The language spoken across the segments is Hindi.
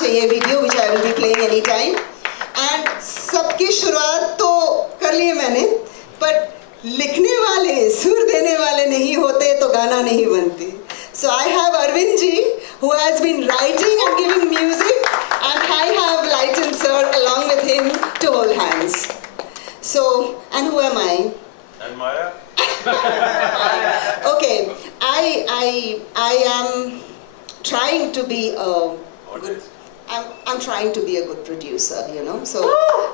चाहिए video which I will be playing any time. And सबकी शुरुआत तो कर ली मैंने, but लिखने वाले, सुर देने वाले नहीं होते तो गाना नहीं बनती. So I have Arvind ji who has been writing and giving music, and I have Lighten sir along with him to hold hands. So, and who am I? And Maya. Okay, I am trying to be a good. I'm trying to be a good producer, you know. So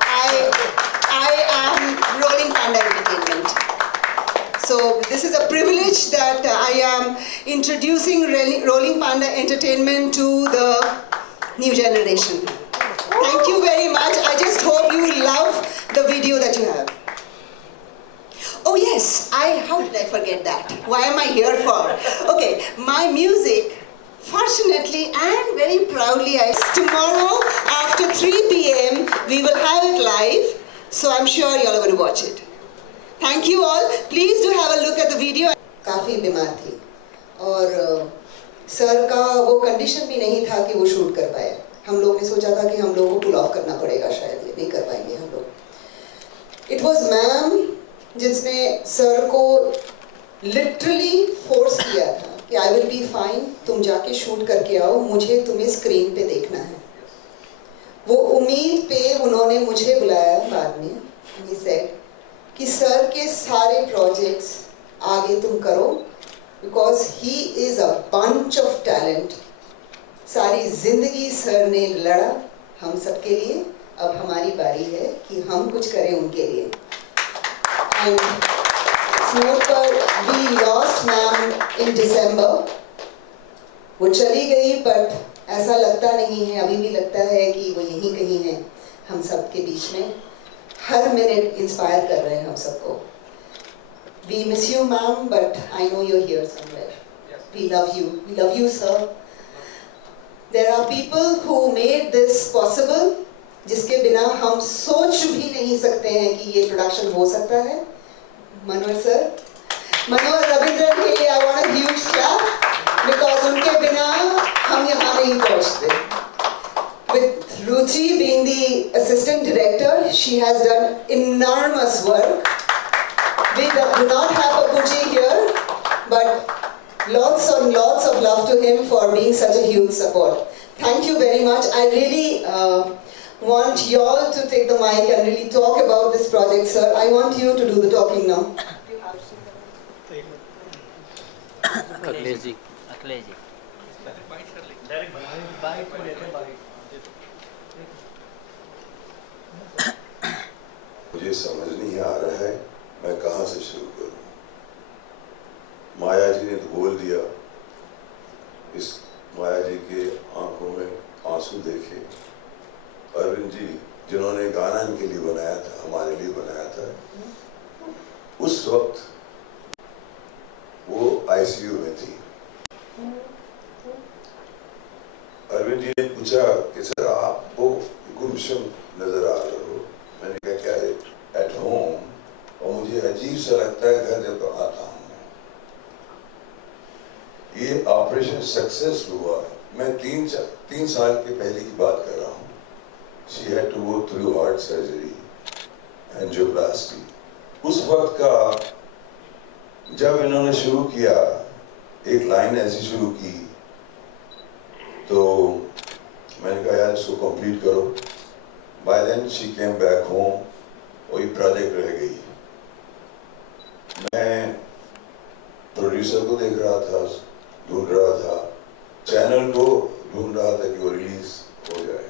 I am Rolling Panda Entertainment. So this is a privilege that I am introducing Rolling Panda Entertainment to the new generation. Thank you very much. I just hope you love the video that you have. Oh yes, how did I forget that? Why am I here for? Okay, my music, fortunately and very proudly, tomorrow after 3 p.m. we will have it live. So I'm sure you all are going to watch it. Thank you all. Please do have a look at the video. काफी बीमार थी और सर का वो कंडीशन भी नहीं था कि वो शूट कर पाए. हम लोग ने सोचा था कि हम लोगों को पुल ऑफ करना पड़ेगा, शायद ये नहीं कर पाएंगे हम लोग. It was मैम जिसने सर को लिटरली फोर्स किया था कि I will be fine, तुम जाके शूट करके आओ, मुझे तुम्हें स्क्रीन पे देखना है. वो उम्मीद पे उन्होंने मुझे बुलाया बाद में. He said कि सर के सारे प्रोजेक्ट्स आगे तुम करो, because he is a bunch of talent. सारी जिंदगी सर ने लड़ा हम सबके लिए, अब हमारी बारी है कि हम कुछ करें उनके लिए. And इस नोट पर we lost ma'am in December. वो चली गई, but ऐसा लगता नहीं है, अभी भी लगता है कि वो यहीं कहीं है हम सबके बीच में. हर मिनट इंस्पायर कर रहे हैं हम सबको. We miss you ma'am, but I know you're here somewhere. We love you. We love you sir. There are people who made this possible, जिसके बिना हम सोच भी नहीं सकते हैं कि ये प्रोडक्शन हो सकता है. मनोहर सर, मनोहर रविंद्रन के लिए I want a huge clap, because उनके बिना हम यहाँ नहीं पहुँचते. With Ruchi being the assistant director, she has done enormous work. We do not have a Puji here, but lots and lots of love to him for being such a huge support. Thank you very much. I really want you all to take the mic and really talk about this project, sir. I want you to do the talking now. Akhilesh. मुझे समझ नहीं आ रहा है मैं कहाँ से शुरू करूँ. माया जी ने तो बोल दिया. इस माया जी के आंखों में आंसू देखे. अरविंद जी जिन्होंने गाना इनके लिए बनाया था, हमारे लिए बनाया था, उस वक्त वो आईसीयू में थी. अरविंद जी ने पूछा कि सर आप वो गुमशुम नजर आ रहे हो. मैंने कहा क्या एट होम, और मुझे अजीब सा लगता है घर जब आता हूँ. ये ऑपरेशन सक्सेस हुआ. मैं 3 साल के पहले की बात कर रहा हूँ. She had to go through heart surgery, angioplasty. उस वक्त का जब इन्होंने शुरू किया, एक लाइन ऐसी शुरू की, तो मैंने कहा यार इसको कंप्लीट करो. By then she came back home, और ये प्रोजेक्ट रह गई. मैं प्रोड्यूसर को देख रहा था, ढूंढ रहा था, चैनल को ढूंढ रहा था कि वो रिलीज हो जाए.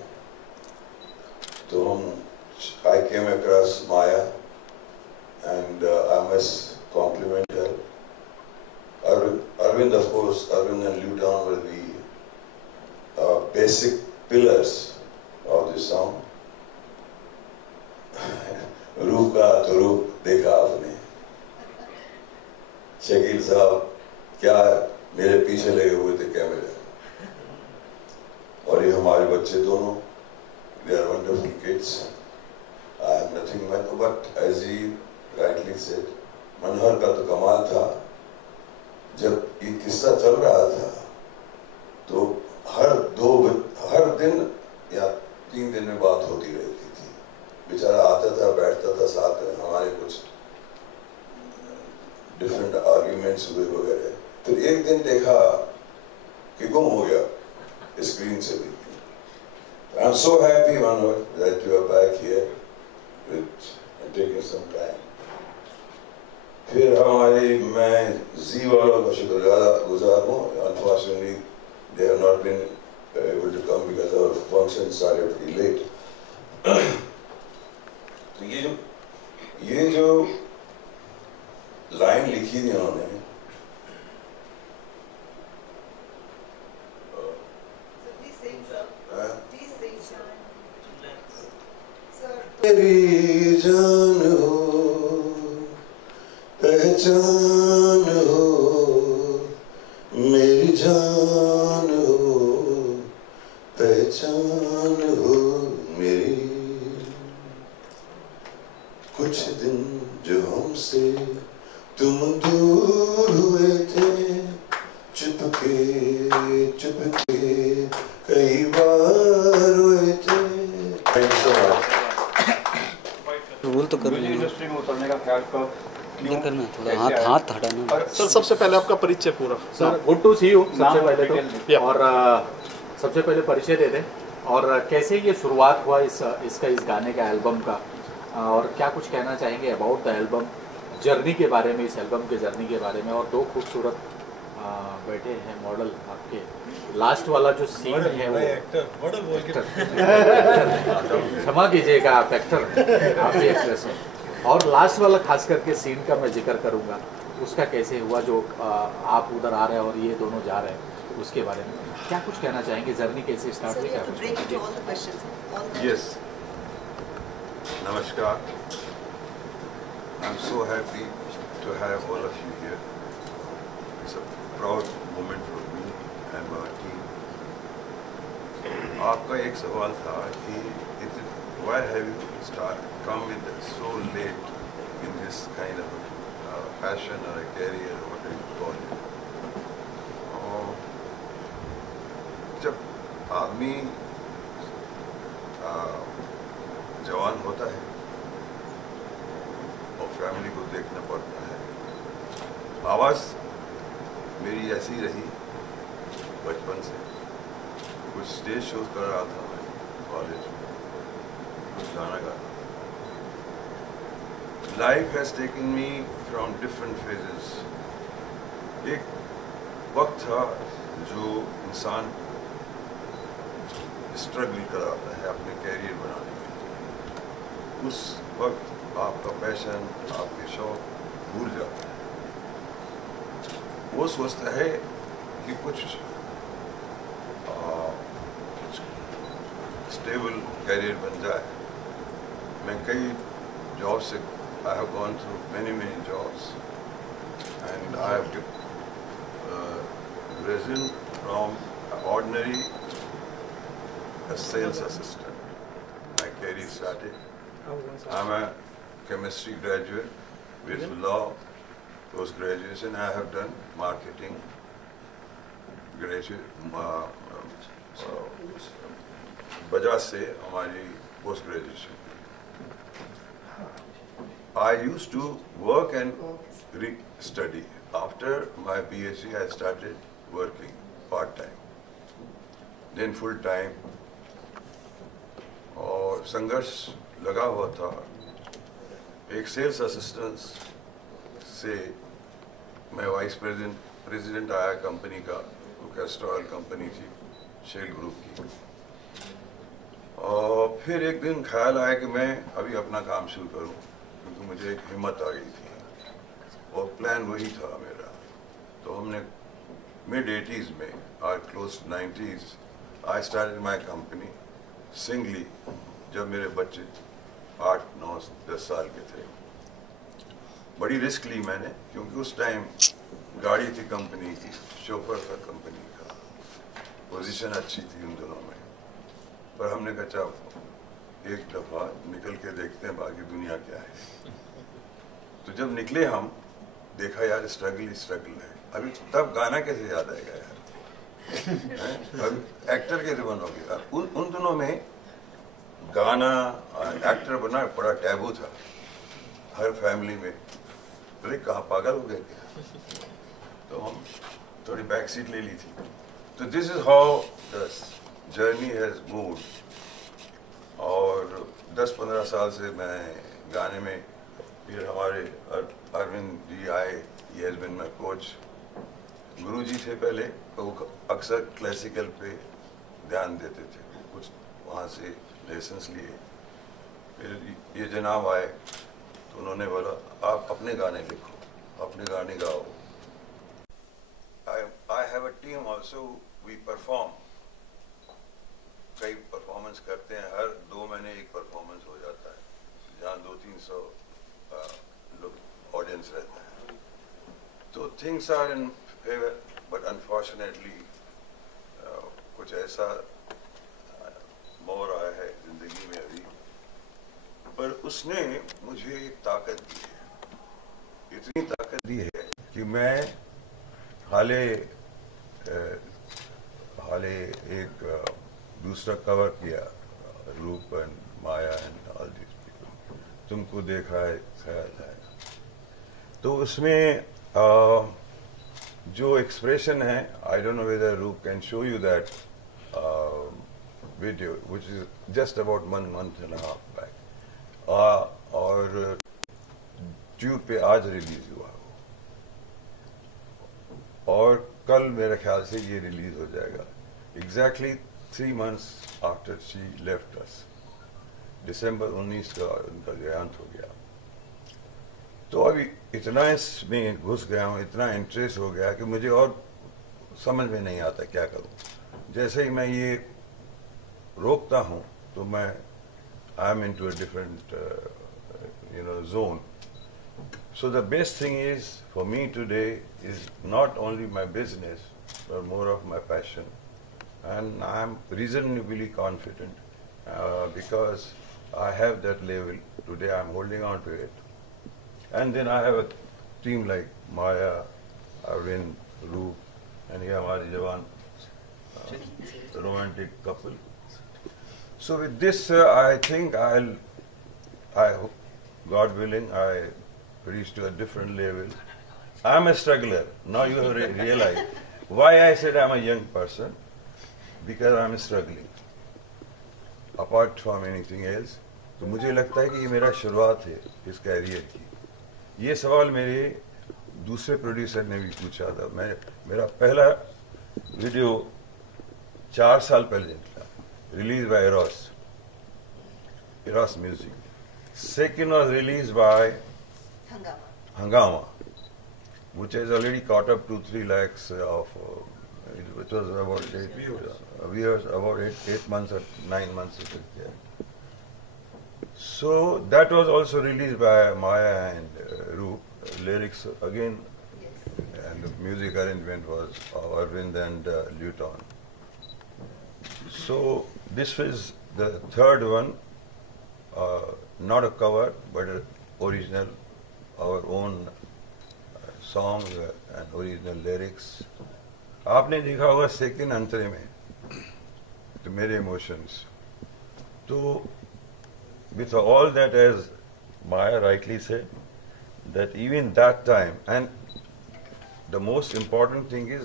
तो I came across Maya, and I must compliment her. Arvind, of course, Arvind and Lutan were the basic pillars of this song. रूप का तो रूप देखा आपने. शकील साहब क्या मेरे पीछे लगे हुए थे कैमरे, और ये हमारे बच्चे दोनों, they are wonderful kids. I have nothing much, but as he rightly said, मनोहर का तो कमाल था. जब ये किस्सा चल रहा था तो हर दिन या 3 दिन में बात होती रहती थी। बेचारा आता था, बैठता था साथ में, हमारे कुछ डिफरेंट आर्ग्यूमेंट्स हुए वगैरह। तो एक दिन देखा कि गुम हो गया स्क्रीन से भी। I am so happy Manohar that you are back here with taking some time. फिर हमारे मैं जी वालों का शुक्रगुजार हूँ। Unfortunately they have not been able to come because our function started pretty late. तो ये जो लाइन लिखी थी उन्होंने, मेरी जान हो पहचान हो, मेरी जान हो पहचान हो मेरी, कुछ दिन जो हमसे तुम दूर हुए थे, चुपके चुपके कई बार रोए थे। Thank you so much. Role तो कर इंडस्ट्री में उतरने का ख्याल कब क्लियर करना, थोड़ा हाथ हटाना। सर सबसे पहले आपका परिचय पूरा। Sir good to see you सबसे पहले तो, और सबसे पहले परिचय दे दें और कैसे ये शुरुआत हुआ इस गाने का एल्बम का, और क्या कुछ कहना चाहेंगे अबाउट द एल्बम, जर्नी के बारे में, इस एल्बम के जर्नी के बारे में। और 2 खूबसूरत बैठे हैं मॉडल आपके, लास्ट वाला जो सीन है वो क्षमा कीजिएगा आप एक्टर, आप भी एक्ट्रेस हैं, और लास्ट वाला खास करके सीन का मैं जिक्र करूंगा, उसका कैसे हुआ जो आप उधर आ रहे हैं और ये दोनों जा रहे हैं, उसके बारे में क्या कुछ कहना चाहेंगे, जर्नी कैसे स्टार्ट हुई, क्या कुछ? Yes. Namaskar. I'm so happy to have all of you here. It's a proud moment for me and my team. आपका एक सवाल था कि why have you come with so late in this kind of passion or a career or whatever you call it. और जब आदमी जवान होता है और फैमिली को देखना पड़ता है, आवाज़ मेरी ऐसी रही बचपन से। कुछ स्टेज शोज कर रहा था मैं कॉलेज में, कुछ गाना गाता। Life has taken me from different phases. एक वक्त था जो इंसान स्ट्रगल कराता है अपने कैरियर बनाने के लिए। उस वक्त आपका पैशन, आपके शौक भूल जाता है। वो सोचता है कि कुछ स्टेबल कैरियर बन जाए। मैं कई जॉब से I have gone through many jobs and I have risen from ordinary a sales assistant. My career started. I'm a chemistry graduate with law post graduation. I have done marketing graduate Bajaj से हमारी post graduation. I used to work and study. After my PhD, I started working part-time, then full-time. और संघर्ष लगा हुआ था। एक सेल्स असिस्टेंट से मैं वाइस प्रेसिडेंट आया कंपनी का, वो कैस्ट्रॉल कंपनी थी, शेल ग्रुप की। और फिर एक दिन ख्याल आया कि मैं अभी अपना काम शुरू करूं, क्योंकि मुझे एक हिम्मत आ गई थी और प्लान वही था मेरा। तो हमने मिड 80s में, और close 90s, I started my company singly, जब मेरे बच्चे 8, 9, 10 साल के थे। बड़ी रिस्क ली मैंने, क्योंकि उस टाइम गाड़ी थी कंपनी की, शोफर था कंपनी का, पोजीशन अच्छी थी उन दिनों में। पर हमने कहा चल एक दफ़ा निकल के देखते हैं बाकी दुनिया क्या है। तो जब निकले हम, देखा यार स्ट्रगल ही स्ट्रगल है। अभी तब गाना कैसे याद आएगा यार, एक्टर कैसे बनोगे? उन दिनों में गाना एक्टर बनना बड़ा टैबू था हर फैमिली में। अरे कहाँ पागल हो गए क्या? तो हम थोड़ी बैक सीट ले ली थी। तो this is how the journey has moved. और 10-15 साल से मैं गाने में, फिर हमारे अरविंद जी आए, he has been my coach. गुरु जी थे पहले, तो वो अक्सर क्लासिकल पे ध्यान देते थे, कुछ वहाँ से लेसन्स लिए। फिर ये जनाब आए तो उन्होंने बोला आप अपने गाने लिखो, अपने गाने गाओ। I have a team also, we perform. कई परफॉर्मेंस करते हैं, हर 2 महीने एक परफॉर्मेंस हो जाता है, जहाँ 200-300 लोग ऑडियंस रहता है। तो things are in favour, but unfortunately कुछ ऐसा मोड़ आया है जिंदगी में अभी, पर उसने मुझे ताकत दी है, इतनी ताकत दी है कि मैं हाले एक दूसरा कवर किया, रूप and Maya and all this people, तुमको देखा है ख्याल है। तो उसमें जो एक्सप्रेशन है, आई डोंट नो वेदर रूप can show you that video which is just about 1 month and a half back, और ट्यूब पे आज रिलीज हुआ और कल मेरे ख्याल से ये रिलीज हो जाएगा। Exactly 3 months after she left us, दिसंबर 19 का उनका देहांत हो गया। तो अभी इतना इसमें घुस गया हूँ, इतना इंटरेस्ट हो गया कि मुझे और समझ में नहीं आता क्या करूँ। जैसे ही मैं ये रोकता हूँ तो मैं I am into a different zone. So the best thing is for me today is not only my business but more of my passion, and I am reasonably confident because I have that level today. I am holding on to it, and then I have a team like Maya, Arvind, Roop, and here हमारी जवान romantic couple. So with this, I think I hope, God willing, I reach to a different level. I'm a struggler. Now you have realized why I said I'm a young person, because I'm struggling. Apart from anything else, तो मुझे लगता है कि ये मेरा शुरुआत है इस कैरियर की। ये सवाल मेरे दूसरे प्रोड्यूसर ने भी पूछा था। मेरा पहला वीडियो 4 साल पहले निकला, release by Eros Music. Second was released by Hangama, which has already caught up to 3 lakhs of, it was about 8 viewers, about 8 months or 9 months. So that was also released by Maya and Roop. Lyrics again, and the music arrangement was Arvind and Luton. So this was the third one, not a cover but an original, our own song and original lyrics. आपने देखा होगा सेकंड अंतरे में तो मेरे इमोशंस, तो with all that, as Maya rightly said, that even that time, and the most important thing is,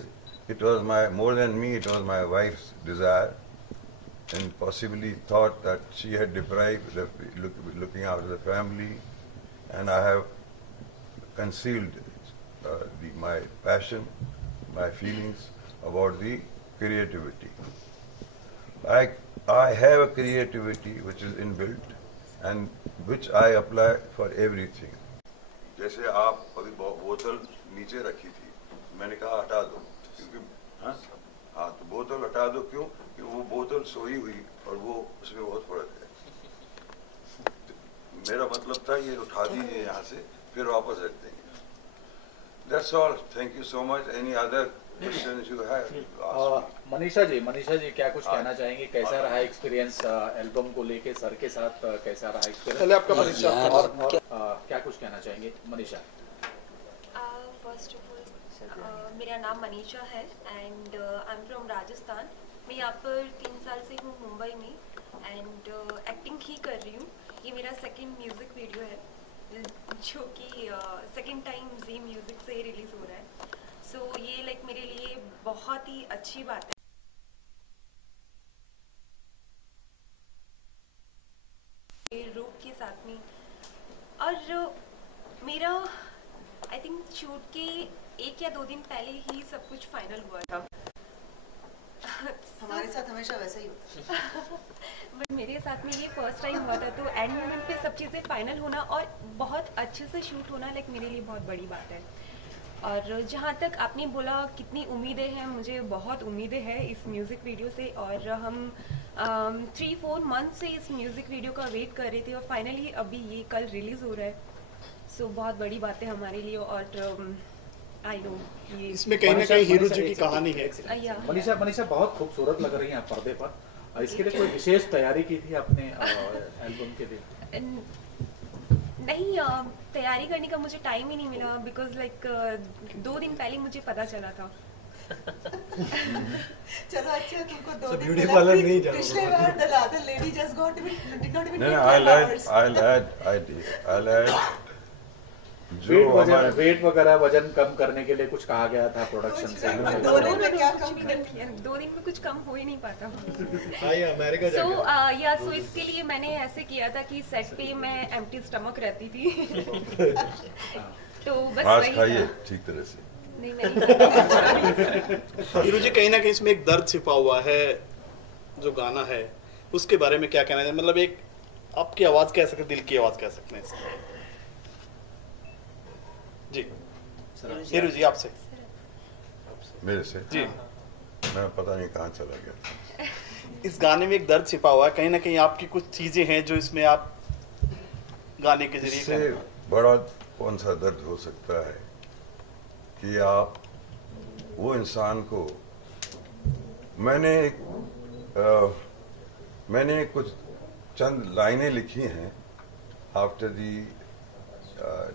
it was more than me, it was my wife's desire, and possibly thought that she had deprived looking after the family, and I have concealed my passion, my feelings about the creativity. I have a creativity which is inbuilt and which I apply for everything. जैसे आप अभी बोतल नीचे रखी थी, मैंने कहा हटा दो, क्योंकि हाँ तो बोतल हटा दो, क्यों? कि वो बोतल सोई हुई और वो उसमें बहुत फर्क है। मेरा मतलब था ये उठा दीजिए यहाँ से, फिर वापस रख देंगे। That's all. Thank you so much. Any other questions you have? Manisha ji क्या कुछ कहना चाहेंगे? कैसा रहा एक्सपीरियंस एल्बम को लेके सर के साथ? कैसा रहा एक्सपीरियंस? पहले आपका परिचय और क्या कुछ कहना चाहेंगे मनीषा? First of all, मेरा नाम मनीषा है and I am from Rajasthan. मैं यहाँ पर 3 साल से हूँ मुंबई में एंड एक्टिंग ही कर रही हूँ। ये मेरा सेकंड म्यूज़िक वीडियो है जो कि सेकंड टाइम जी म्यूज़िक से रिलीज़ हो रहा है। सो ये लाइक मेरे लिए बहुत ही अच्छी बात है। रूप के साथ में और मेरा आई थिंक शूट के 1 या 2 दिन पहले ही सब कुछ फाइनल हुआ था। हमारे साथ हमेशा वैसा ही होता है। बट मेरे साथ में ये फर्स्ट टाइम हुआ था, तो एंड मोमेंट पे सब चीज़ें फाइनल होना और बहुत अच्छे से शूट होना लाइक मेरे लिए बहुत बड़ी बात है। और जहाँ तक आपने बोला कितनी उम्मीदें हैं, मुझे बहुत उम्मीदें हैं इस म्यूज़िक वीडियो से। और हम 3-4 मंथ से इस म्यूज़िक वीडियो का वेट कर रहे थे और फाइनली अभी ये कल रिलीज़ हो रहा है। सो बहुत बड़ी बात है हमारे लिए। और आई नो ये इसमें कहीं ना कहीं हीरो जी की कहानी है। मनीषा बहुत खूबसूरत लग रही हैं आप पर्दे पर। इसके लिए कोई विशेष तैयारी की थी अपने एल्बम के लिए? नहीं, तैयारी करने का मुझे टाइम ही नहीं मिला बिकॉज लाइक 2 दिन पहले मुझे पता चला था। चलो अच्छा तुमको 2 दिन ब्यूटी पार्लर नहीं जाना। पिछले बार the lady just got did not even No, take 12 hours. I'll add जो वेट वगैरह वजन कम करने के लिए कुछ कहा गया था प्रोडक्शन से? 2 दिन में क्या कम कुछ नहीं किया, 2 दिन में कुछ कम हो ही नहीं पाता। अमेरिका सो इसके लिए मैंने ऐसे किया था कि सेट पे मैं एम्प्टी स्टमक रहती थी। तो बस वही खाइए था। ठीक तरह से। नहीं मैं हीरो जी कहीं ना कहीं इसमें एक दर्द छिपा हुआ है जो गाना है, उसके बारे में क्या कहना है? मतलब एक आपकी आवाज कह सकते, दिल की आवाज कह सकते हैं इसमें। जी हीरो जी आपसे। मेरे से जी मैं पता नहीं कहाँ चला गया। इस गाने में एक दर्द छिपा हुआ है, कहीं ना कहीं आपकी कुछ चीजें हैं जो इसमें आप गाने के जरिए इससे बड़ा कौन सा दर्द हो सकता है कि आप वो इंसान को मैंने कुछ चंद लाइनें लिखी हैं after the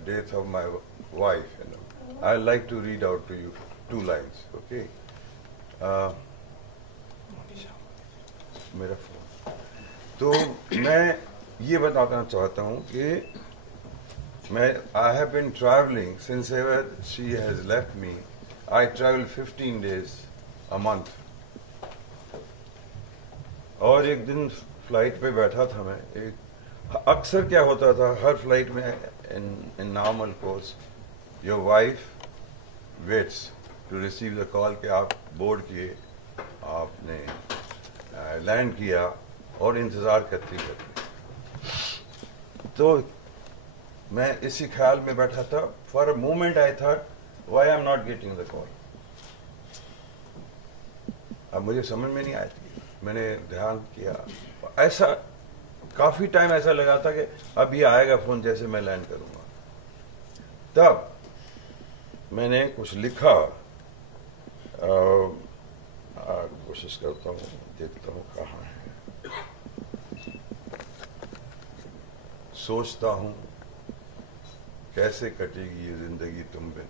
death of my wife. I like to read out to you 2 lines, okay? मेरा फोन। तो मैं ये बताना चाहता हूँ कि I have been traveling since ever she has left me. I travel 15 days a month. और एक दिन फ्लाइट पे बैठा था मैं। अक्सर क्या होता था हर फ्लाइट में in normal course, your wife waits to receive the call कि आप बोर्ड किए, आपने लैंड किया और इंतजार करती रहती। तो मैं इसी ख्याल में बैठा था। For a moment I thought why I am not getting the call. अब मुझे समझ में नहीं आती, मैंने ध्यान किया, ऐसा काफी टाइम ऐसा लगा था कि अब ये आएगा फोन जैसे मैं लैंड करूंगा। तब मैंने कुछ लिखा, कोशिश करता हूँ, देखता हूँ कहाँ है। सोचता हूँ कैसे कटेगी ये जिंदगी तुम बिन।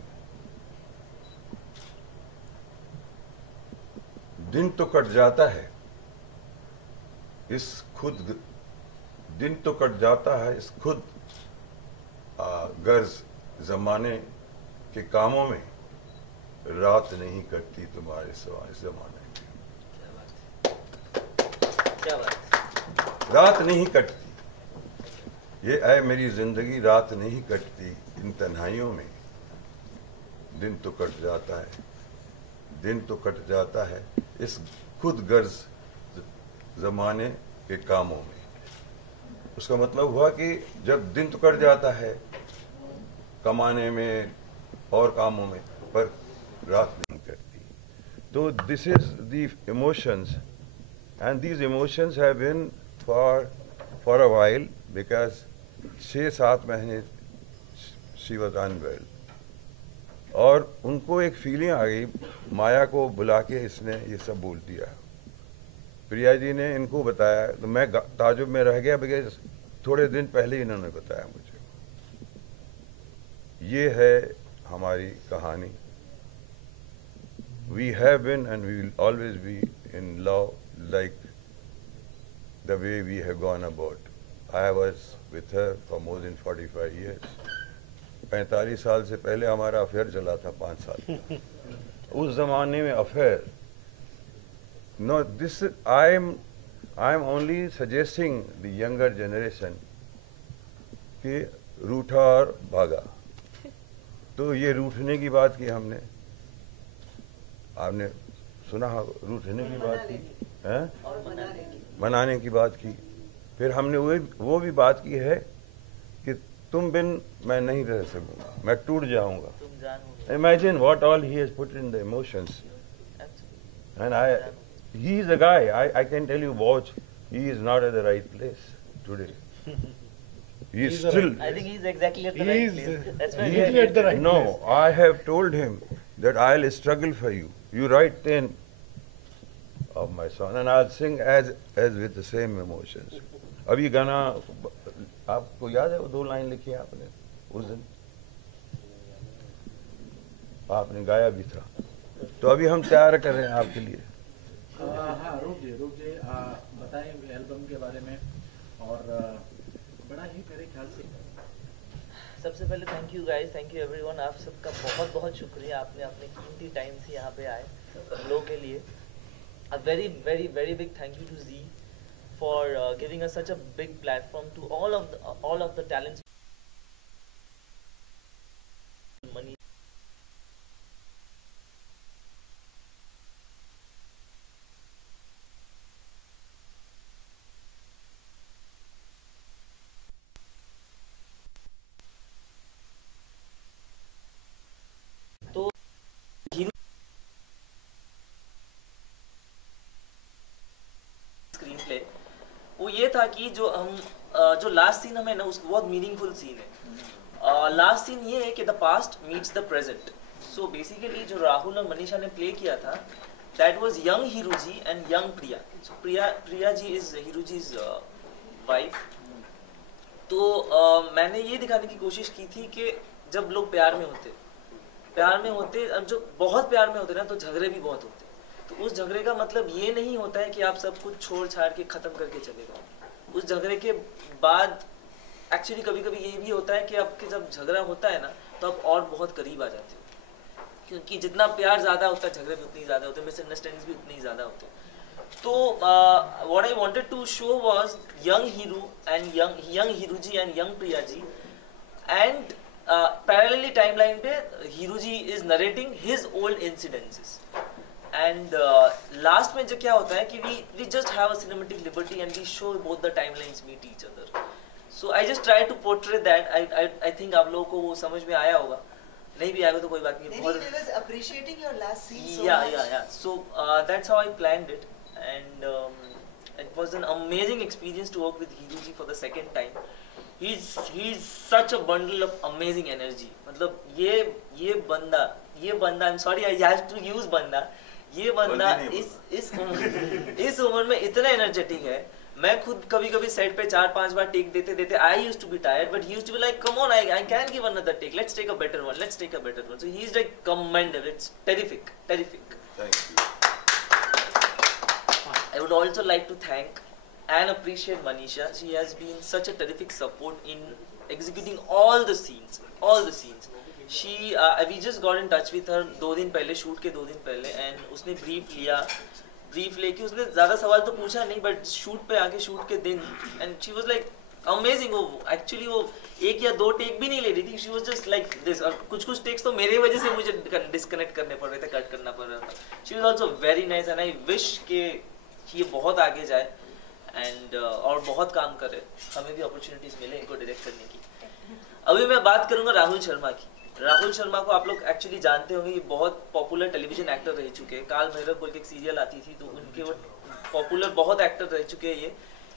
दिन तो कट जाता है दिन तो कट जाता है इस खुद गर्ज जमाने के कामों में। रात नहीं कटती तुम्हारे सिवाय जमाने की। क्या बात। रात नहीं कटती, ये है मेरी जिंदगी, रात नहीं कटती इन तन्हाइयों में। दिन तो कट जाता है, दिन तो कट जाता है इस खुद गर्ज जमाने के कामों में। उसका मतलब हुआ कि जब दिन तो कट जाता है कमाने में और कामों में, पर रात नहीं कटती। तो this is the emotions and these emotions have been for a while because 6-7 महीने शी वॉज अनवेल। और उनको एक फीलिंग आ गई, माया को बुला के इसने ये सब बोल दिया। प्रिया जी ने इनको बताया तो मैं ताजुब में रह गया बिकॉज थोड़े दिन पहले इन्होंने बताया मुझे। ये है हमारी कहानी we have been and we will always be in love, like the way we have gone about. I was with her for more than 45 years. 45 साल से पहले हमारा अफेयर चला था 5 साल. उस जमाने में affair. No, this I am only suggesting the younger generation कि रूठा और भागा. तो ये रूठने की बात की हमने. आपने सुना रूठने की बात की हैं? मनाने की बात की. फिर हमने वो भी बात की है कि तुम बिन मैं नहीं रह सकूंगा, मैं टूट जाऊंगा. Imagine what all he has put in the emotions. And he is a guy, I can tell you, watch, he is not at the right place today. He is still. I think he's exactly at the right place. That's why He is at the right place. No, I have told him that I'll struggle for you. You write 10 of my song and I'll sing as with the same emotions. अब ये गाना आपको याद है, वो 2 लाइन लिखी आपने उस दिन, आपने गाया भी था. तो अभी हम तैयार कर रहे हैं आपके लिए. हाँ, रूप जी बताएं एल्बम के बारे में. और बड़ा ही मेरे ख्याल से सबसे पहले thank you guys, thank you everyone. आप सबका बहुत बहुत शुक्रिया, आपने अपने कीमती टाइम से यहाँ पे आए हम लोगों के लिए. A very very very big thank you to Z for giving us such a big platform to all of the talents. Money. तो स्क्रीन प्ले वो ये था कि जो लास्ट सीन हमें ना, उसको बहुत मीनिंगफुल सीन है. लास्ट सीन ये है कि the past meets the present. So basically जो राहुल और मनीषा ने प्ले किया था, that was young Hirooji and young Priya. So Priya ji is Hirooji's wife. तो मैंने ये दिखाने की कोशिश की थी कि जब लोग प्यार में होते, अब जो बहुत प्यार में होते ना, तो झगड़े भी बहुत होते. तो उस झगड़े का मतलब ये नहीं होता है कि आप सब कुछ छोड़ छाड़ के ख़त्म करके चले जाओ. उस झगड़े के बाद एक्चुअली कभी कभी ये भी होता है कि आपके जब झगड़ा होता है ना, तो आप और बहुत करीब आ जाते हो, क्योंकि जितना प्यार ज़्यादा होता है, झगड़े भी उतनी ज़्यादा होते हैं, मिसअंडरस्टैंडिंग्स भी उतनी ज़्यादा होते हैं. तो what I wanted to show was young Hiroo and young Hirooji and young Priya ji. And parallelly timeline पे Hirooji is narrating his old incidences. And last में जो क्या होता है कि we just have a cinematic liberty and we show both the timelines meet each other. So I just try to portray that. I think आप लोगों को वो समझ में आया होगा. नहीं भी आएगा तो कोई बात नहीं. He was appreciating your last scene so much. Yeah. So that's how I planned it, and it was an amazing experience to work with Hiruji for the second time. He's such a bundle of amazing energy. मतलब ये बंदा I'm sorry I have to use बंदा. ये बंदा इस उम्र में इतना एनर्जेटिक है. मैं खुद कभी कभी सेट पे 4-5 बार टेक देते I used to be tired, but he used to be like come on, I can give another take, let's take a better one. So he is like commendable. It's terrific. Thank you. I would also like to thank and appreciate Manisha. She has been such a terrific support in executing all the scenes. We just got in touch with her 2 दिन पहले, शूट के 2 दिन पहले, and उसने ब्रीफ लेके उसने ज़्यादा सवाल तो पूछा नहीं, बट शूट पे आके शूट के दिन, and she was like amazing. वो एक्चुअली वो 1 या 2 टेक भी नहीं ले रही थी. She was just like this. और कुछ टेक्स तो मेरे वजह से मुझे डिस्कनेक्ट करने पड़ रहे थे, कट करना पड़ रहा था. She was also very nice and I wish कि ये बहुत आगे जाए एंड और बहुत काम करे, हमें भी अपॉर्चुनिटीज मिले इनको डायरेक्ट करने की. अभी मैं बात करूंगा राहुल शर्मा की. राहुल शर्मा को आप लोग एक्चुअली जानते होंगे, ये बहुत पॉपुलर टेलीविजन एक्टर रह चुके हैं. काल भैरव बोल के एक सीरियल आती थी, तो उनके वो पॉपुलर बहुत एक्टर रह चुके हैं.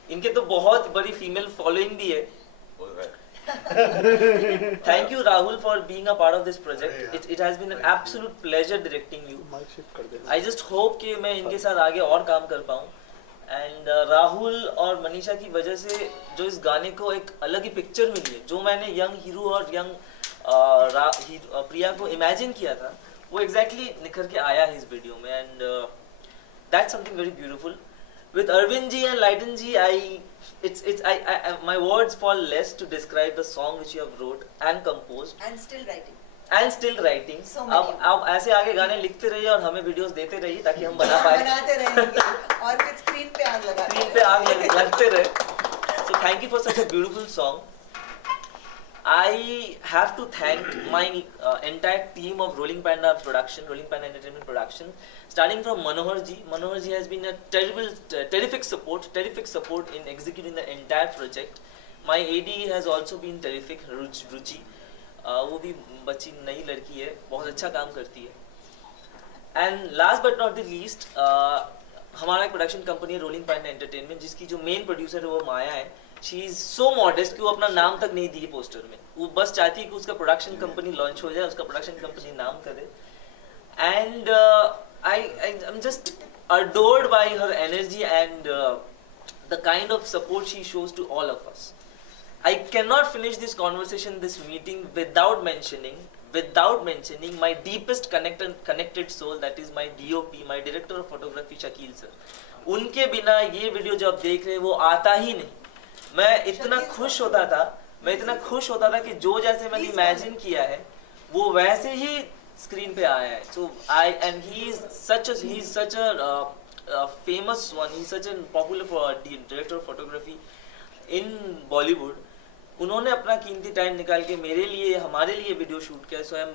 इनके तो बहुत बड़ी फीमेल फॉलोइंग भी है. Thank you Rahul for being a part of this project. It has been an absolute pleasure directing you. I just hope कि मैं इनके साथ आगे और काम कर पाऊँ. एंड राहुल और मनीषा की वजह से जो इस गाने को एक अलग ही पिक्चर मिली है, जो मैंने यंग हीरो और यंग प्रिया को इमेजिन किया था, वो exactly निखर के आया है इस वीडियो में, and that's something very beautiful. With Arvind ji and Lighten ji, my words fall less to describe the song which you have wrote and composed. And still writing. And still writing. So many. अब ऐसे आगे गाने लिखते रहिए और हमें वीडियोस देते रहिए ताकि हम बना पाए. बनाते रहेंगे और फिर स्क्रीन पे आग लगाते स्क्रीन पे आग लगते रहे. So thank you for such a beautiful song. I have to thank my entire team of Rolling Panda Production, Rolling Panda Entertainment Production, starting from Manohar ji. Manohar ji has been a terrific support in executing the entire project. My AD has also been terrific, Ruchi. वो भी बच्ची नई लड़की है, बहुत अच्छा काम करती है. And last but not the least, हमारा एक प्रोडक्शन कंपनी है रोलिंग पैंडा एंटरटेनमेंट, जिसकी जो मेन प्रोड्यूसर है वो माया है. शी इज सो मॉडेस्ट कि वो अपना नाम तक नहीं दी पोस्टर में. वो बस चाहती है कि उसका प्रोडक्शन कंपनी लॉन्च हो जाए, उसका प्रोडक्शन कंपनी नाम करे. And I am just adored by her energy and the kind of support she shows to all of us. I cannot finish this conversation, this meeting without mentioning my deepest connected soul, that is my DOP, my director of photography, Shakil sir. उनके बिना ये वीडियो जो आप देख रहे हैं वो आता ही नहीं. मैं इतना खुश होता था कि जो जैसे मैंने इमेजिन किया है वो वैसे ही स्क्रीन पे आया है. So he is such a famous one. He is such a popular director of photography in Bollywood. उन्होंने अपना कीमती टाइम निकाल के मेरे लिए, हमारे लिए वीडियो शूट किया. So I am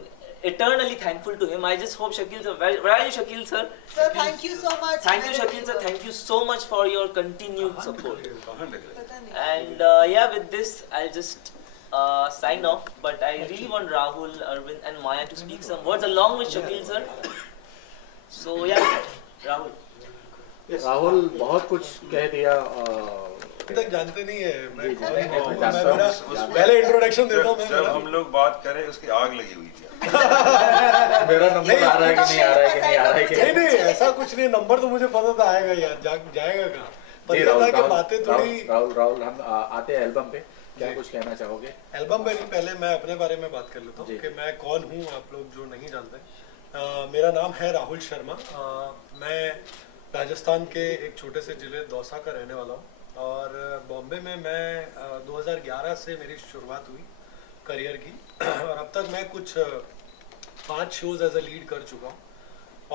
eternally thankful to him. I just hope Shakil sir, where are you Shakil sir? Sir, thank you so much. Thank you Shakil sir, thank you so much for your continued support. And with this I'll just sign off, but I really want Rahul, Arvind and Maya to speak some words along with Shakil sir. So Rahul बहुत कुछ कह दिया. तक जानते नहीं है मैं मैं पहले इंट्रोडक्शन देता हूँ. जब हम लोग बात करें उसकी आग लगी हुई थी. मेरा नंबर आ रहा है कि नहीं आ रहा है नहीं ऐसा कुछ नहीं. नंबर तो मुझे पता था आएगा यार, जाएगा कहाँ पता था कि बातें थोड़ी. राहुल हम आते हैं एल्बम पे, क्या कुछ कहना चाहोगे? एल्बम पे नहीं, पहले मैं अपने बारे में बात कर लेता हूँ कि मैं कौन हूँ, आप लोग जो नहीं जानते. मेरा नाम है राहुल शर्मा. मैं राजस्थान के एक छोटे से जिले दौसा का रहने वाला हूँ और बॉम्बे में मैं 2011 से मेरी शुरुआत हुई करियर की और अब तक मैं कुछ 5 शोज एज अ लीड कर चुका हूँ.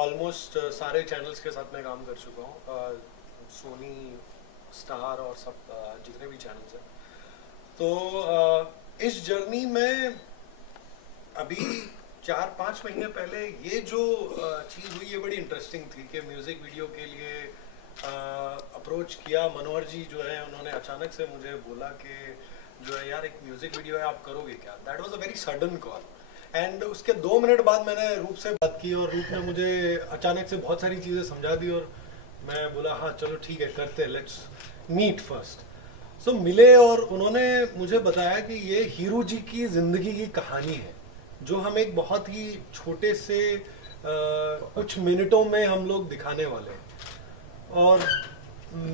ऑलमोस्ट सारे चैनल्स के साथ मैं काम कर चुका हूँ, सोनी, स्टार और सब जितने भी चैनल्स हैं. तो इस जर्नी में अभी 4-5 महीने पहले ये जो चीज़ हुई ये बड़ी इंटरेस्टिंग थी कि म्यूज़िक वीडियो के लिए अप्रोच किया. मनोहर जी जो है उन्होंने अचानक से मुझे बोला कि जो है यार एक म्यूज़िक वीडियो है, आप करोगे क्या? That was a very sudden call. And उसके 2 मिनट बाद मैंने रूप से बात की और रूप ने मुझे अचानक से बहुत सारी चीज़ें समझा दी और मैं बोला हाँ चलो ठीक है करते हैं, लेट्स मीट फर्स्ट. सो मिले और उन्होंने मुझे बताया कि ये हीरू जी की ज़िंदगी की कहानी है जो हम एक बहुत ही छोटे से कुछ मिनटों में हम लोग दिखाने वाले हैं. और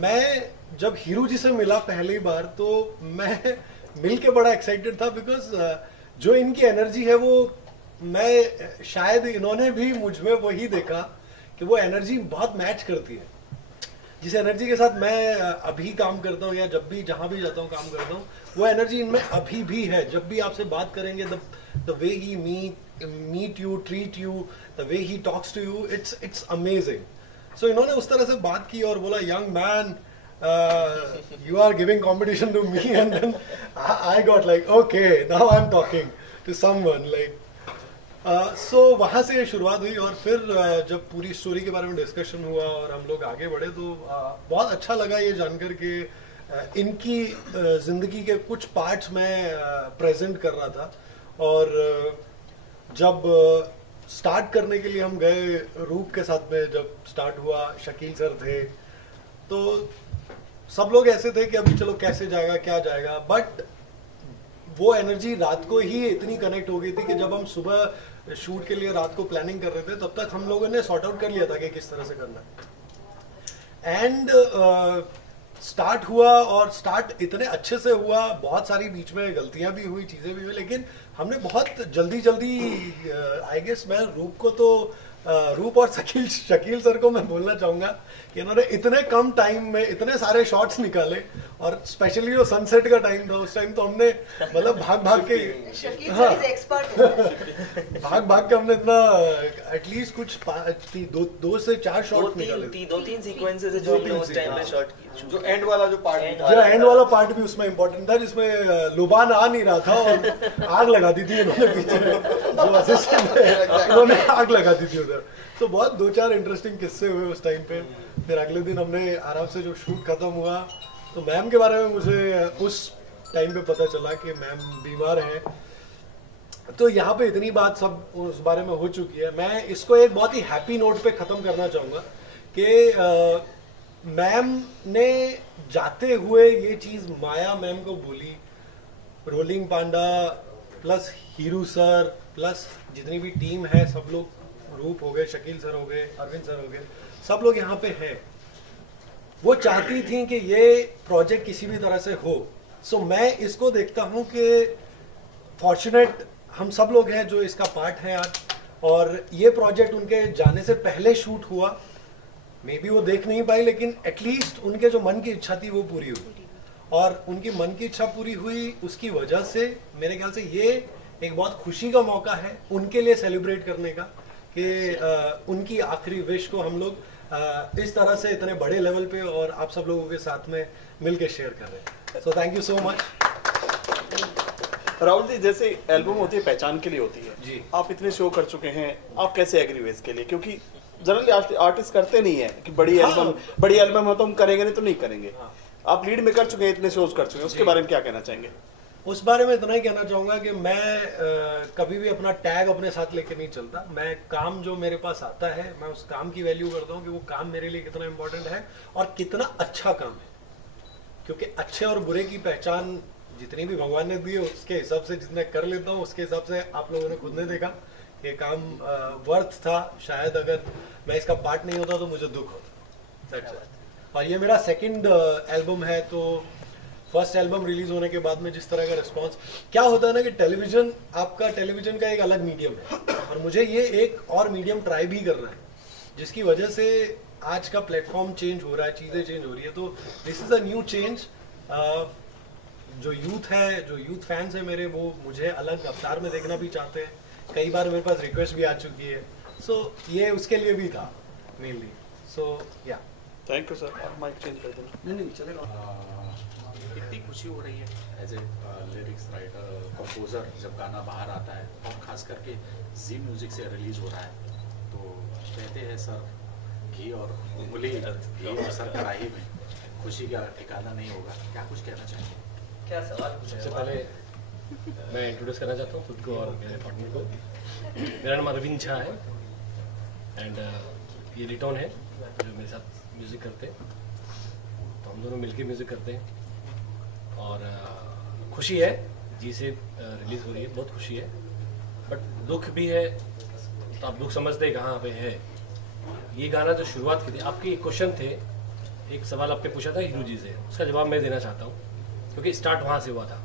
मैं जब हीरू जी से मिला पहली बार तो मैं मिल के बड़ा एक्साइटेड था बिकॉज जो इनकी एनर्जी है वो मैं शायद इन्होंने भी मुझ में वही देखा कि वो एनर्जी बहुत मैच करती है जिस एनर्जी के साथ मैं अभी काम करता हूँ या जब भी जहाँ भी जाता हूँ काम करता हूँ, वो एनर्जी इनमें अभी भी है. जब भी आपसे बात करेंगे the way he meet you, treat you, the way he talks to you, it's amazing. So इन्होंने उस तरह से बात की और बोला young man, you are giving competition to me, and then I got like okay, now I'm talking to someone like. So वहाँ से शुरुआत हुई और फिर जब पूरी स्टोरी के बारे में डिस्कशन हुआ और हम लोग आगे बढ़े तो बहुत अच्छा लगा ये जानकर कि इनकी ज़िंदगी के कुछ पार्ट्स मैं प्रेजेंट कर रहा था. और जब स्टार्ट करने के लिए हम गए रूप के साथ में, जब स्टार्ट हुआ शकील सर थे तो सब लोग ऐसे थे कि अभी चलो कैसे जाएगा क्या जाएगा, बट वो एनर्जी रात को ही इतनी कनेक्ट हो गई थी कि जब हम सुबह शूट के लिए रात को प्लानिंग कर रहे थे तब तक हम लोगों ने सॉर्ट आउट कर लिया था कि किस तरह से करना है. एंड स्टार्ट हुआ और स्टार्ट इतने अच्छे से हुआ, बहुत सारी बीच में गलतियां भी हुई, चीज़ें भी हुई, लेकिन हमने बहुत जल्दी आई गेस मैं रूप को तो रूप और शकील सर को मैं बोलना चाहूँगा कि इन्होंने इतने कम टाइम में इतने सारे शॉट्स निकाले, और स्पेशली जो सनसेट का टाइम था उस टाइम तो हमने मतलब भाग के भाग के हमने इतना एटलीस्ट कुछ 2 से 4 शॉट निकाले, 2-3 सीक्वेंसेस है जो हमने उस टाइम पे शॉट किए। जो एंड वाला जो पार्ट जो एंड वाला पार्ट भी उसमें इम्पोर्टेंट था, जिसमें लुबान आ नहीं रहा था और आग लगा दी थी इन्होंने पीछे जो असिस्टेंट है उन्होंने आग लगा दी थी उधर। तो बहुत 2-4 इंटरेस्टिंग किस्से हुए उस टाइम पे। फिर अगले दिन हमने आराम से जो शूट खत्म हुआ तो मैम के बारे में मुझे उस टाइम पे पता चला कि मैम बीमार हैं। तो यहाँ पे इतनी बात सब उस बारे में हो चुकी है। मैं इसको एक बहुत ही हैप्पी नोट पे ख़त्म करना चाहूँगा कि मैम ने जाते हुए ये चीज़ माया मैम को बोली, रोलिंग पांडा प्लस हीरू सर प्लस जितनी भी टीम है सब लोग, रूप हो गए, शकील सर हो गए, अरविंद सर हो गए, सब लोग यहाँ पे हैं। वो चाहती थी कि ये प्रोजेक्ट किसी भी तरह से हो। सो मैं इसको देखता हूँ कि फॉर्चुनेट हम सब लोग हैं जो इसका पार्ट है आज, और ये प्रोजेक्ट उनके जाने से पहले शूट हुआ। मे बी वो देख नहीं पाई, लेकिन एटलीस्ट उनके जो मन की इच्छा थी वो पूरी हुई, और उनकी मन की इच्छा पूरी हुई। उसकी वजह से मेरे ख्याल से ये एक बहुत खुशी का मौका है उनके लिए सेलिब्रेट करने का कि उनकी आखिरी विश को हम लोग इस तरह से इतने बड़े लेवल पे और आप सब लोगों के साथ में मिलके शेयर कर रहे हैं। So thank you so much. Rahul ji, जैसे एल्बम होती है पहचान के लिए होती है जी, आप इतने शो कर चुके हैं, आप कैसे एग्री हुए इसके लिए? क्योंकि जनरली आर्टिस्ट करते नहीं है कि बड़ी एल्बम हो तो हम करेंगे, नहीं तो नहीं करेंगे। आप लीड में कर चुके हैं, इतने शोज कर चुके हैं, उसके बारे में क्या कहना चाहेंगे? उस बारे में इतना ही कहना चाहूँगा कि मैं कभी भी अपना टैग अपने साथ लेके नहीं चलता। मैं काम जो मेरे पास आता है मैं उस काम की वैल्यू करता हूँ कि वो काम मेरे लिए कितना इम्पोर्टेंट है और कितना अच्छा काम है। क्योंकि अच्छे और बुरे की पहचान जितनी भी भगवान ने दी है उसके हिसाब से जितना कर लेता हूँ, उसके हिसाब से आप लोगों ने खुद ने देखा ये काम वर्थ था। शायद अगर मैं इसका पार्ट नहीं होता तो मुझे दुख होता। और ये मेरा सेकंड एल्बम है, तो फर्स्ट एल्बम रिलीज होने के बाद में जिस तरह का रिस्पांस क्या होता है ना कि टेलीविजन का एक अलग मीडियम है, और मुझे ये एक और मीडियम ट्राई भी करना है, जिसकी वजह से आज का प्लेटफॉर्म चेंज हो रहा है, चीज़ें चेंज हो रही है। तो this is a new change. जो यूथ है, जो यूथ फैंस है मेरे, वो मुझे अलग अवतार में देखना भी चाहते हैं। कई बार मेरे पास रिक्वेस्ट भी आ चुकी है, सो ये उसके लिए भी था mainly. So yeah thank you sir. Mic change कर देना। नहीं चलेगा। कितनी खुशी हो रही है as a lyrics writer composer जब गाना बाहर आता है, और खास करके जी म्यूजिक से रिलीज हो रहा है। तो कहते हैं सर घी और उंगली घी और सर कढ़ाई में, खुशी का ठिकाना नहीं होगा। क्या कुछ कहना चाहेंगे? क्या सवाल पूछा? सबसे पहले मैं इंट्रोड्यूस करना चाहता हूँ खुद को और मेरे पार्टनर को। मेरा नाम अरविंद झा है एंड ये रिटर्न है जो मेरे साथ म्यूज़िक करते हैं। तो हम दोनों मिलके म्यूज़िक करते हैं और खुशी है जी से रिलीज़ हो रही है, बहुत खुशी है। बट दुख भी है, तो आप दुख समझते हैं कहाँ पे है। ये गाना जो शुरुआत की थी, आपके एक क्वेश्चन थे, एक सवाल आपने पूछा था हीरू जी से, उसका जवाब मैं देना चाहता हूँ क्योंकि स्टार्ट वहाँ से हुआ था।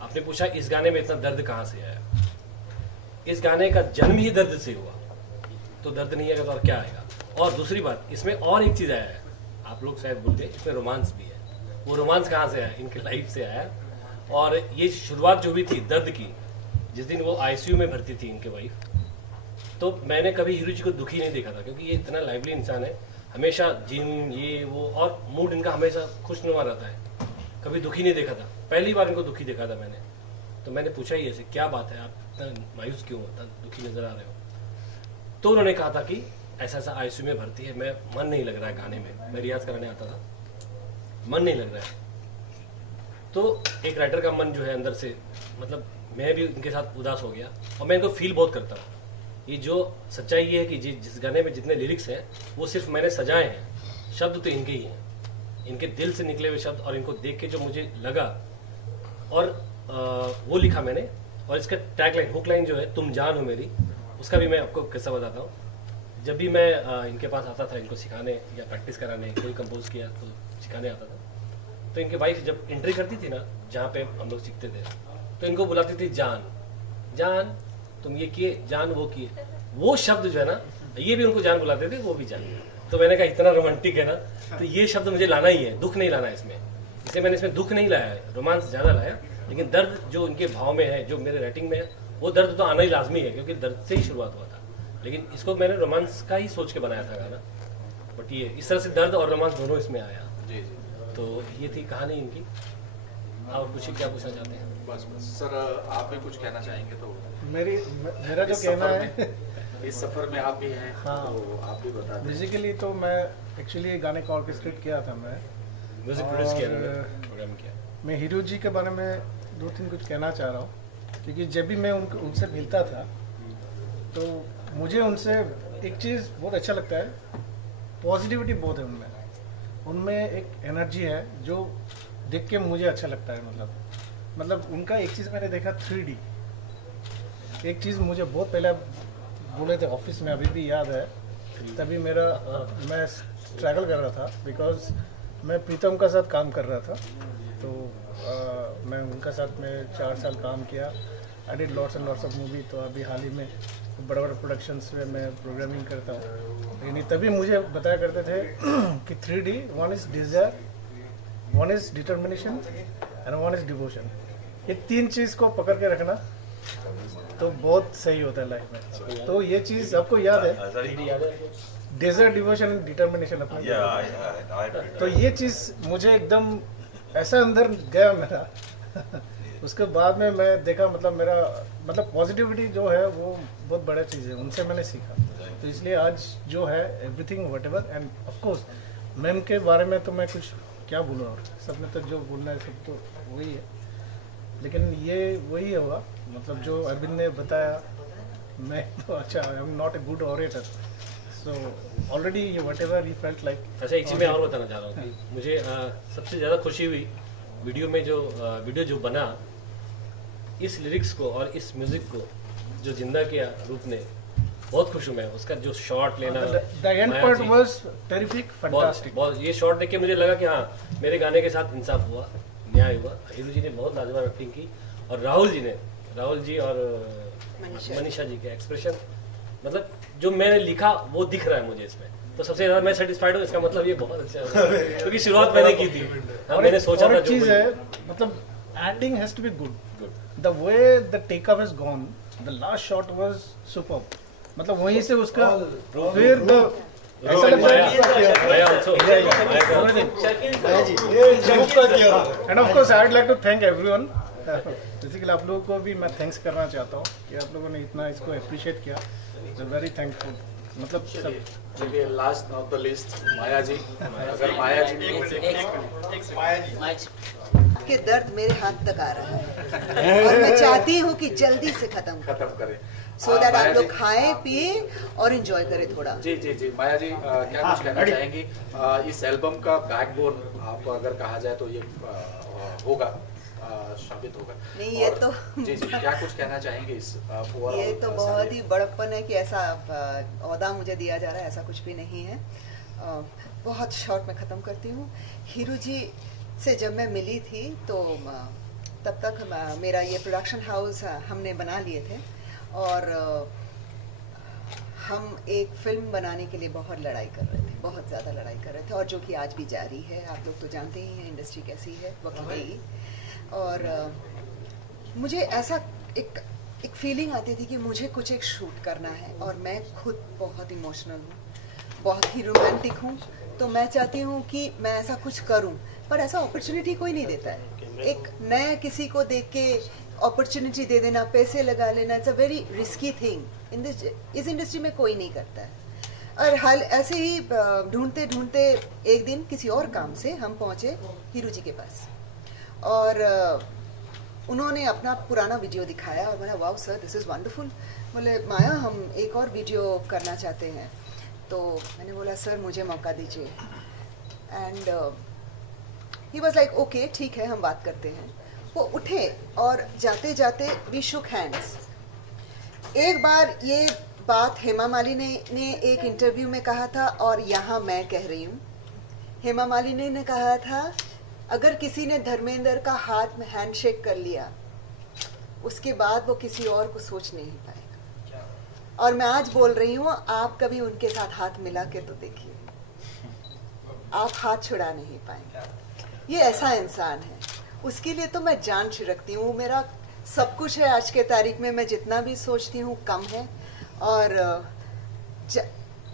आपने पूछा इस गाने में इतना दर्द कहाँ से आया। इस गाने का जन्म ही दर्द से हुआ, तो दर्द नहीं आएगा तो और क्या आएगा। और दूसरी बात, इसमें और एक चीज़ आया है, आप लोग शायद बोलते हैं इसमें रोमांस भी है। वो रोमांस कहाँ से आया? इनके लाइफ से आया। और ये शुरुआत जो भी थी दर्द की, जिस दिन वो आईसीयू में भर्ती थी इनके वाइफ, तो मैंने कभी हीरू जी को दुखी नहीं देखा था क्योंकि ये इतना लाइवली इंसान है, हमेशा जिम ये वो, और मूड इनका हमेशा खुशनुमा रहता है, कभी दुखी नहीं देखा था। पहली बार इनको दुखी देखा था मैंने। तो मैंने पूछा ही ऐसे, क्या बात है आप इतना मायूस क्यों हो, इतना दुखी नजर आ रहे हो? तो उन्होंने कहा था कि ऐसा ऐसा आईसीयू में भर्ती है, मैं मन नहीं लग रहा है गाने में, मैं रियाज कराने आता था, मन नहीं लग रहा है। तो एक राइटर का मन जो है अंदर से, मतलब मैं भी उनके साथ उदास हो गया और मैं इनको फील बहुत करता हूँ। ये जो सच्चाई ये है कि जिस गाने में जितने लिरिक्स हैं वो सिर्फ मैंने सजाए हैं, शब्द तो इनके ही हैं, इनके दिल से निकले हुए शब्द, और इनको देख के जो मुझे लगा और वो लिखा मैंने। और इसका टैगलाइन, हुक लाइन जो है, तुम जान हो मेरी, उसका भी मैं आपको किस्सा बताता हूँ। जब भी मैं इनके पास आता था इनको सिखाने या प्रैक्टिस कराने, कोई कंपोज किया तो सिखाने आता था, तो इनके वाइफ जब एंट्री करती थी ना जहाँ पे हम लोग सीखते थे, तो इनको बुलाती थी जान, जान तुम ये किए, जान वो किए। वो शब्द जो है ना, ये भी उनको जान बुलाते थे, वो भी जान। तो मैंने कहा इतना रोमांटिक है ना, तो ये शब्द मुझे लाना ही है, दुख नहीं लाना है इसमें। इसलिए मैंने इसमें दुख नहीं लाया है, रोमांस ज्यादा लाया, लेकिन दर्द जो इनके भाव में है, जो मेरे राइटिंग में है, वो दर्द तो आना ही लाजमी है, क्योंकि दर्द से ही शुरुआत हुआ था। लेकिन इसको मैंने रोमांस का ही सोच के बनाया था गाना, बट ये इस तरह से दर्द और रोमांस दोनों इसमें आया। जी जी। तो ये थी कहानी इनकी। और कुछ क्या पूछना चाहते हैं? बस बस सर, आप भी कुछ कहना चाहेंगे तो? मेरा जो कहना है, इस सफर में आप भी हैं, हाँ, तो आप भी बता दें। बेसिकली तो मैं एक्चुअली गाने को ऑर्केस्ट्रेट किया था, मैं म्यूजिक प्रोड्यूस किया, प्रोग्राम किया। मैं हीरो जी के बारे में 2-3 कुछ कहना चाह रहा हूँ, क्योंकि जब भी मैं उनसे मिलता था तो मुझे उनसे एक चीज़ बहुत अच्छा लगता है, पॉजिटिविटी बहुत है उनमें एक एनर्जी है जो देख के मुझे अच्छा लगता है। मतलब उनका एक चीज़ मैंने देखा 3D, एक चीज़ मुझे बहुत पहले बोले थे ऑफिस में, अभी भी याद है, तभी मैं स्ट्रगल कर रहा था, बिकॉज मैं प्रीतम का साथ काम कर रहा था, तो मैं उनका साथ में 4 साल काम किया। I did lots and lots of movie. तो अभी हाल ही में बड़े बड़े प्रोडक्शंस में मैं प्रोग्रामिंग करता हूँ, लेकिन तभी मुझे बताया करते थे कि 3D, one is desire, one is determination and one is devotion. ये 3 चीज़ को पकड़ के रखना तो बहुत सही होता है लाइफ में। तो ये चीज़ आपको याद है, डिजायर, डिवोशन एंड डिटर्मिनेशन अपना। तो ये चीज़ मुझे एकदम ऐसा अंदर गया मेरा उसके बाद में मैं देखा, मतलब पॉजिटिविटी जो है वो बहुत बड़ा चीज़ है, उनसे मैंने सीखा। तो इसलिए आज जो है everything whatever, and of course ma'am के बारे में तो मैं कुछ क्या बोलूँ, और सब में तो जो बोलना है सब तो वही है, लेकिन ये वही होगा, मतलब जो अरविंद ने बताया, मैं तो अच्छा, I am not a good orator, so already whatever you felt like. अच्छा, एक चीज़ मैं और बताना चाह रहा हूँ कि मुझे सबसे ज़्यादा खुशी हुई वीडियो में, वीडियो जो बना, इस लिरिक्स को और इस म्यूजिक को जो जिंदा किया रूप ने, बहुत खुश हूँ मैं। उसका जो शॉट लेना, the end part was terrific, fantastic. बहुत ये शॉट देख के मुझे लगा कि हाँ, मेरे गाने के साथ इंसाफ हुआ, न्याय हुआ। हीरू जी ने बहुत लाजवाब एक्टिंग की, और राहुल जी और मनीषा जी के एक्सप्रेशन, मतलब जो मैंने लिखा वो दिख रहा है मुझे इसमें, तो सबसे ज्यादा मैं सेटिस्फाइड हूँ। इसका मतलब ये बहुत अच्छा है, क्योंकि शुरुआत मैंने की थी। मैंने सोचा था चीज है, मतलब ending has to be good. The way the take off has gone, the last shot was superb. मतलब वहीं से उसका फिर द ऐसा लगता है। End of course I would like to thank everyone. Basically आप लोगों को भी मैं थैंक्स करना चाहता हूँ कि आप लोगों ने इतना इसको अप्रिशिएट किया, वेरी थैंकफुल। मतलब सब चलिए, लास्ट ऑफ द लिस्ट माया जी। अगर माया जी के दर्द मेरे हाथ तक आ रहा है और मैं चाहती हूँ कि जल्दी से खत्म करें, सो दैट आप लोग खाएं पिए और एंजॉय करें थोड़ा। जी माया जी, क्या कुछ कहना चाहेंगी? इस एल्बम का बैकबोन आप अगर कहा जाए तो ये होगा, साबित होगा। नहीं, ये तो जी क्या कुछ कहना चाहेंगे इस ये तो बहुत ही बड़प्पन है कि ऐसा ओहदा मुझे दिया जा रहा है, ऐसा कुछ भी नहीं है। बहुत शॉर्ट में ख़त्म करती हूँ। हीरू जी से जब मैं मिली थी तो तब तक मेरा ये प्रोडक्शन हाउस हमने बना लिए थे, और हम एक फिल्म बनाने के लिए बहुत लड़ाई कर रहे थे, बहुत ज़्यादा लड़ाई कर रहे थे, और जो कि आज भी जारी है। आप लोग तो जानते ही हैं इंडस्ट्री कैसी है, वक्त गई। और मुझे ऐसा एक फीलिंग आती थी कि मुझे कुछ एक शूट करना है, और मैं खुद बहुत इमोशनल हूँ, बहुत ही रोमांटिक हूँ, तो मैं चाहती हूँ कि मैं ऐसा कुछ करूँ, पर ऐसा अपॉर्चुनिटी कोई नहीं देता है। एक नया किसी को देख के अपॉर्चुनिटी दे देना, पैसे लगा लेना, it's a very risky thing. इस इंडस्ट्री में कोई नहीं करता है। और हाल ऐसे ही ढूंढते ढूंढते एक दिन किसी और काम से हम पहुँचे हीरू जी के पास, और उन्होंने अपना पुराना वीडियो दिखाया, और बोला wow sir, this is wonderful. बोले माया, हम एक और वीडियो करना चाहते हैं। तो मैंने बोला सर मुझे मौका दीजिए, and he was like okay ठीक है, हम बात करते हैं। वो उठे और जाते जाते वी शुक हैंड्स। एक बार ये बात हेमा मालिनी ने एक इंटरव्यू में कहा था, और यहाँ मैं कह रही हूँ। हेमा मालिनी ने कहा था अगर किसी ने धर्मेंद्र का हाथ में हैंडशेक कर लिया, उसके बाद वो किसी और को सोच नहीं पाएगा। और मैं आज बोल रही हूँ, आप कभी उनके साथ हाथ मिला के तो देखिए, आप हाथ छुड़ा नहीं पाएंगे। ये ऐसा इंसान है, उसके लिए तो मैं जान छिड़कती हूँ। मेरा सब कुछ है आज के तारीख में, मैं जितना भी सोचती हूँ कम है। और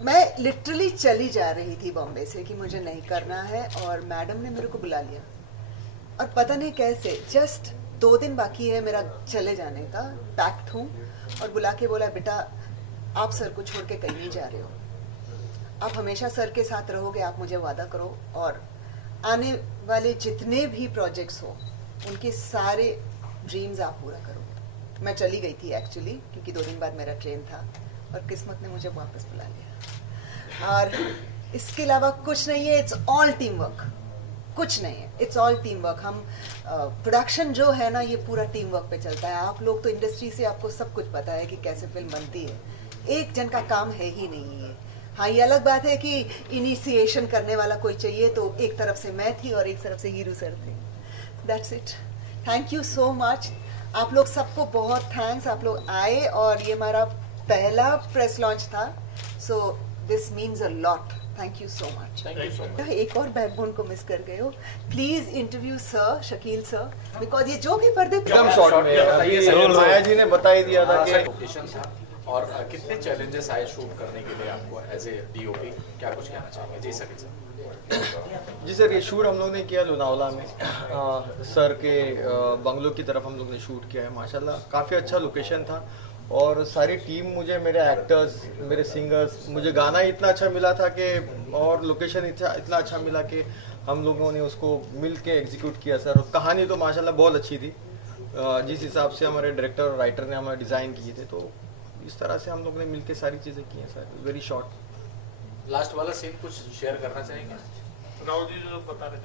मैं लिटरली चली जा रही थी बॉम्बे से कि मुझे नहीं करना है, और मैडम ने मेरे को बुला लिया, और पता नहीं कैसे जस्ट 2 दिन बाकी है मेरा चले जाने का, पैक्ड हूँ, और बुला के बोला, बेटा आप सर को छोड़ के कहीं नहीं जा रहे हो, आप हमेशा सर के साथ रहोगे, आप मुझे वादा करो, और आने वाले जितने भी प्रोजेक्ट्स हो उनके सारे ड्रीम्स आप पूरा करोगे। मैं चली गई थी एक्चुअली, क्योंकि 2 दिन बाद मेरा ट्रेन था, और किस्मत ने मुझे वापस बुला लिया। और इसके अलावा कुछ नहीं है, इट्स ऑल टीम वर्क, कुछ नहीं है, इट्स ऑल टीम वर्क। हम प्रोडक्शन जो है ना, ये पूरा टीम वर्क पे चलता है। आप लोग तो इंडस्ट्री से, आपको सब कुछ पता है कि कैसे फिल्म बनती है, एक जन का काम है ही नहीं है। हाँ, ये अलग बात है कि इनिशिएशन करने वाला कोई चाहिए, तो एक तरफ से मैं थी और एक तरफ से हीरू सर थे। That's it, thank you so much. आप लोग सबको बहुत थैंक्स, आप लोग आए, और ये हमारा पहला प्रेस लॉन्च था, so this means a lot. Thank you so much. एक और बैकबोन को मिस कर गए हो, please interview sir, Shakeel sir, because ये जो भी पर्दे एकदम शॉर्ट में माया जी ने बता ही दिया था कि और कितने चैलेंजेस आए शूट करने के लिए आपको एज ए डीओपी, क्या कुछ कहना चाहेंगे? जी सर। जी सर, ये शूट हम लोग ने किया लोनावला में, सर के बंगलो की तरफ हम लोग ने शूट किया है। माशाल्लाह काफ़ी अच्छा लोकेशन था, और सारी टीम, मुझे मेरे एक्टर्स, मेरे सिंगर्स, मुझे गाना इतना अच्छा मिला था कि, और लोकेशन इतना अच्छा मिला कि हम लोगों ने उसको मिल के एग्जीक्यूट किया सर। कहानी तो माशाल्लाह बहुत अच्छी थी, जिस हिसाब से हमारे डायरेक्टर और राइटर ने हमें डिज़ाइन किए थे, तो इस तरह से हम लोग ने मिलके सारी चीज़ें की हैं सर। Very short. लास्ट वाला सीन कुछ शेयर करना चाहेंगे? राव जी जो बता रहे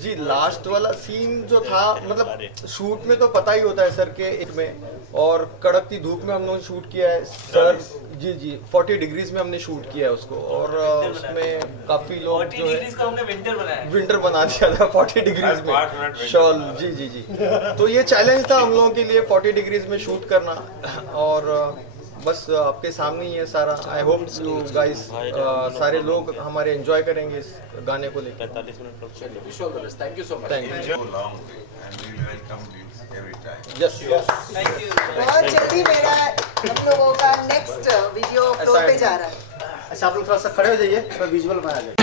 जी, लास्ट वाला सीन जो था, मतलब शूट में तो पता ही होता है सर के एक में, और कड़कती धूप में हम लोग शूट किया है सर। जी जी, 40 डिग्रीज में हमने शूट किया है उसको, और उसमें काफी लोग जो है विंटर बना दिया था 40 डिग्रीज में शॉल। जी जी जी, तो ये चैलेंज था हम लोगों के लिए 40 डिग्रीज में शूट करना, और बस आपके सामने ही है सारा। आई होप यू गाइस, सारे लोग हमारे एंजॉय करेंगे इस गाने को लेकर। 45 minute. Thank you so much. Thank you. Yes yes, thank you. बहुत जल्दी मेरा हम लोगों का नेक्स्ट वीडियो फ्लोर पे जा रहा है। अच्छा, आप लोग थोड़ा सा खड़े हो जाइए, थोड़ा विजुअल में आ जाए।